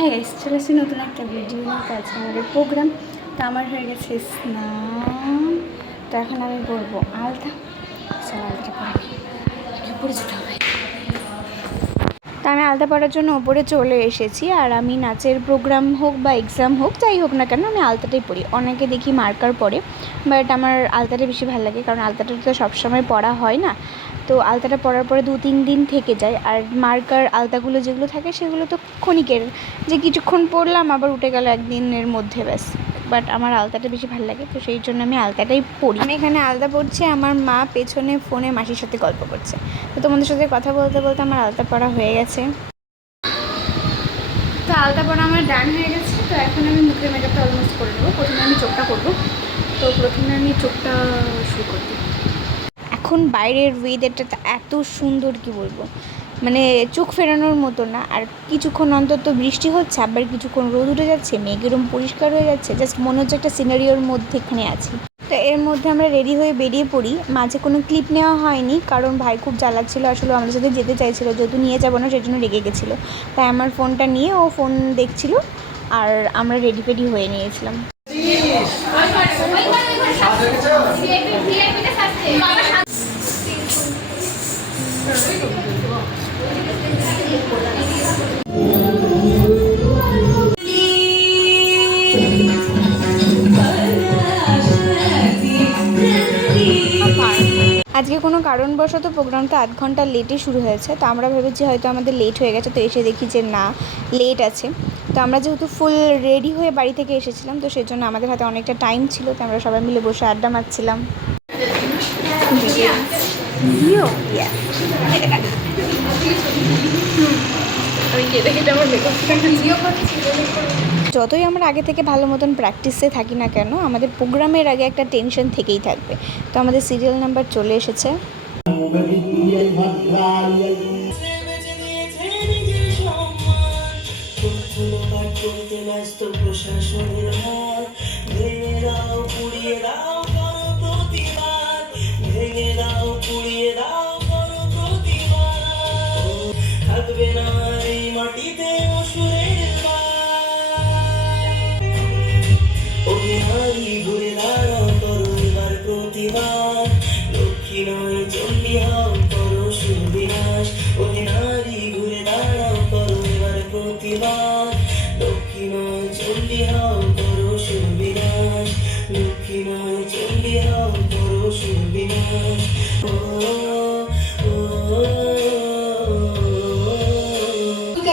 Hi guys, চলে আসছি নতুন একটা ভিডিও নিয়ে। আজকে আমাদের প্রোগ্রাম। তো আমার হয়ে গেছে স্নান। তো এখন আমি বলবো আলতা। চল আলতাটা পরে যেতে হবে। তো আমি আলতা পরার জন্য ওপরে চলে এসেছি। আর আমি নাচের প্রোগ্রাম হোক বা এক্সাম হোক, যাই হোক না কেন, আমি আলতাটাই পরি। অনেকে দেখি মার্কার পরে, বাট আমার আলতাটা বেশি ভালো লাগে, কারণ আলতাটা তো সবসময় পরা হয় না। তো আলতাটা পরার পরে 2-3 দিন থেকে যায়। আর মার্কার আলতাগুলো যেগুলো থাকে সেগুলো তো ক্ষণিকের, যে কিছুক্ষণ পরলাম আবার উঠে গেল একদিনের মধ্যে, ব্যাস। বাট আমার আলতাটা বেশি ভালো লাগে, তো সেই জন্য আমি আলতাটাই পরি। আমি এখানে আলতা পরছি, আমার মা পেছনে ফোনে মাসির সাথে গল্প করছে। তো তোমাদের সাথে কথা বলতে বলতে আমার আলতা পরা হয়ে গেছে। তো আলতা পরা আমার ডান হয়ে গেছে। তো এখন আমি মুখের মেকআপটা অলমোস্ট করে নেবো। প্রথমে আমি চোখটা করবো। তো প্রথমে আমি চোখটা শুরু করতে। এখন বাইরের ওয়েদারটা এত সুন্দর, কি বলবো, মানে চোখ ফেরানোর মতো না। আর কিছুক্ষণ অন্তত বৃষ্টি হচ্ছে, আবার কিছুক্ষণ রোদ উঠে যাচ্ছে, মেঘ এরম পরিষ্কার হয়ে যাচ্ছে, জাস্ট মনে হচ্ছে একটা সিনারিওর মধ্যে এখানে আছি। তো এর মধ্যে আমরা রেডি হয়ে বেরিয়ে পড়ি। মাঝে কোনো ক্লিপ নেওয়া হয়নি, কারণ ভাই খুব জ্বালাচ্ছিলো। আসলে আমাদের সাথে যেতে চাইছিলো, যেহেতু নিয়ে যাবো না সেই জন্য রেগে গেছিলো। তাই আমার ফোনটা নিয়ে ও ফোন দেখছিলো, আর আমরা রেডি ফেডি হয়ে নিয়েছিলাম। আজকে কোনো কারণবশত প্রোগ্রামটা 8 ঘন্টা লেটে শুরু হয়েছে। তো আমরা ভেবেছি হয়তো আমাদের লেট হয়ে গেছে, তো এসে দেখি যে না, লেট আছে। তো আমরা যেহেতু ফুল রেডি হয়ে বাড়ি থেকে এসেছিলাম, তো সেই জন্য আমাদের হাতে অনেকটা টাইম ছিল। তো আমরা সবাই মিলে বসে আড্ডা মারছিলাম। যতই আমরা আগে থেকে ভালো মতন প্র্যাকটিসে থাকি না কেন, আমাদের প্রোগ্রামের আগে একটা টেনশন থেকেই থাকবে। তো আমাদের সিরিয়াল নাম্বার চলে এসেছে।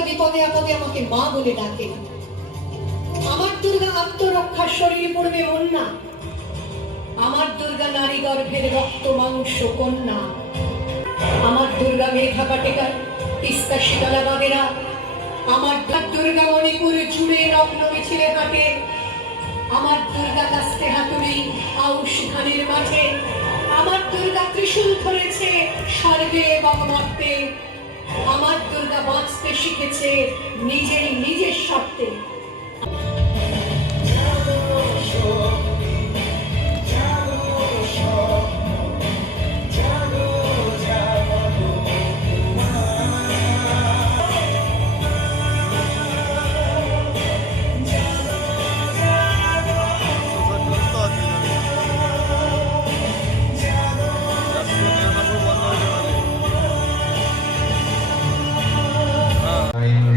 বিপদে আপদে আমাকে মা বলে ডাকে। আমার দুর্গা আত্মরক্ষার শরীর পড়বে অন্যা। আমার দুর্গা নারী গর্ভের রক্ত মাংস কন্যা। আমার দুর্গা মেঘা পাটেকার তিস্তা শীতলা বাগেরা। আমার দুর্গা মণিপুর জুড়ে রত্ন মিছিলে হাঁটে। আমার দুর্গা কাস্তে হাতুড়ি আউশ ধানের মাঠে। আমার দুর্গা ত্রিশূল ধরেছে স্বর্গে এবং মর্তে। আমার দুর্গা বাঁচতে শিখেছে নিজের স্বার্থে।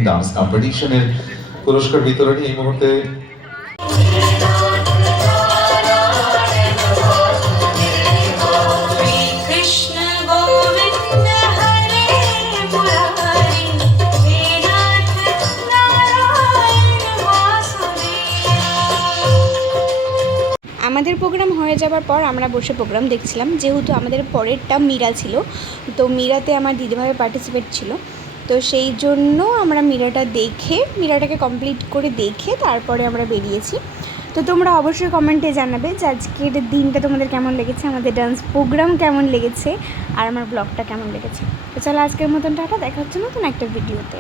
ডান্স কম্পিটিশনের পুরস্কার বিতরণী এই মুহূর্তে। আমাদের প্রোগ্রাম হয়ে যাওয়ার পর আমরা বসে প্রোগ্রাম দেখছিলাম। যেহেতু আমাদের পরেরটা মীরা ছিল, তো মীরাতে আমার দিদিভাই পার্টিসিপেট ছিল। তো সেই জন্য আমরা মীরাটাকে কমপ্লিট করে দেখে তারপরে আমরা বেরিয়েছি। তো তোমরা অবশ্যই কমেন্টে জানাবে যে আজকের দিনটা তোমাদের কেমন লেগেছে, আমাদের ডান্স প্রোগ্রাম কেমন লেগেছে, আর আমার ব্লগটা কেমন লেগেছে। তো চলো আজকের মতন টাটা, দেখা হচ্ছে নতুন একটা ভিডিওতে।